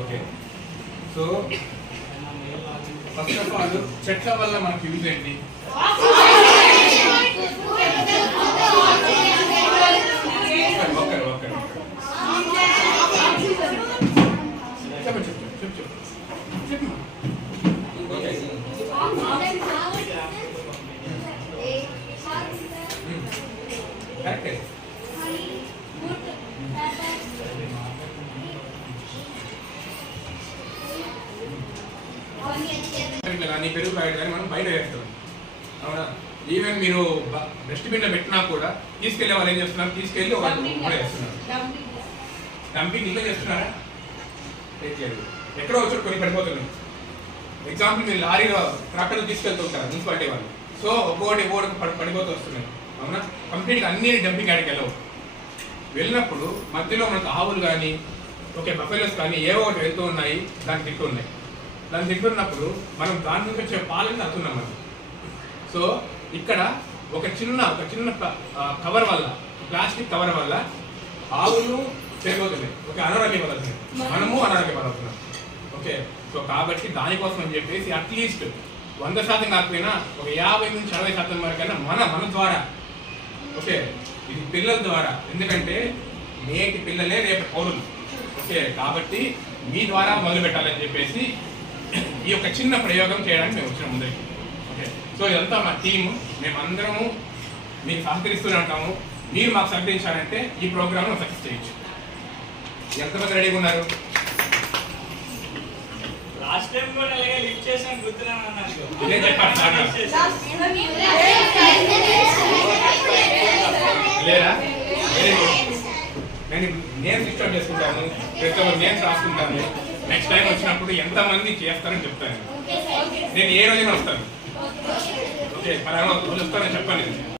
Okay, so first of all చెట్ల వల్ల మనకు యూజ్ ఏంటి? కానీ పెరుగు ప్యాకెట్ కానీ మనం బయట వేస్తాం, అవునా? ఈవెన్ మీరు డస్ట్బిన్లో పెట్టినా కూడా తీసుకెళ్లే వాళ్ళు ఏం చేస్తున్నారు, తీసుకెళ్ళి ఒక వేస్తున్నారు. డంపింగ్ ఇంకా చేస్తున్నారా? ఎక్కడో వచ్చి కొన్ని పడిపోతున్నాయి. ఎగ్జాంపుల్ మీరు లారీలో ట్రాక్టర్లు తీసుకెళ్తుంటారు మున్సిపాలిటీ వాళ్ళు, సో ఒక్కొక్కటి పడిపోతూ వస్తున్నాయి, అవునా? కంప్లీట్గా అన్ని డంపింగ్ యార్డ్కి వెళ్ళినప్పుడు మధ్యలో మనకు ఆవులు కానీ బఫెలోస్ కానీ ఏవో ఒకటి వెళ్తూ ఉన్నాయి, దాన్ని తింటున్నాయి. దాన్ని తింటున్నప్పుడు మనం దాని నుంచి వచ్చే పాలని తగ్గుతున్నాం మనం. సో ఇక్కడ ఒక చిన్న కవర్ వల్ల, ప్లాస్టిక్ కవర్ వల్ల ఆవులు చెడిపోతున్నాయి, అనారోగ్యపడుతున్నాయి, మనము అనారోగ్యపడుతున్నాం. ఓకే, సో కాబట్టి దానికోసం అని చెప్పేసి అట్లీస్ట్ 100% కాకపోయినా ఒక 50 నుంచి 60% వరకైనా మన ద్వారా, ఓకే, ఇది పిల్లల ద్వారా, ఎందుకంటే నేటి పిల్లలే రేపు పౌరులు. ఓకే, కాబట్టి మీ ద్వారా మొదలు పెట్టాలని చెప్పేసి ఈ యొక్క చిన్న ప్రయోగం చేయడానికి మేము వచ్చిన ముందరికి. ఓకే, సో ఇదంతా మా టీము, మేమందరము మీకు సహకరిస్తూనే ఉంటాము. మీరు మాకు సహకరించాలంటే ఈ ప్రోగ్రామ్ను సక్సెస్ చేయొచ్చు. ఎంతమంది రెడీగా ఉన్నారు? ఇదే చెప్పారు లేదా? నేను డిస్టర్బ్ చేసుకుంటాను, ప్రతి ఒక్కరు నేమ్స్ రాసుకుంటాను. నెక్స్ట్ టైం వచ్చినప్పుడు ఎంతమంది చేస్తారని చెప్తాను. నేను ఏ రోజైనా వస్తాను. ఓకే, 10 రోజులు వస్తానని చెప్పాను.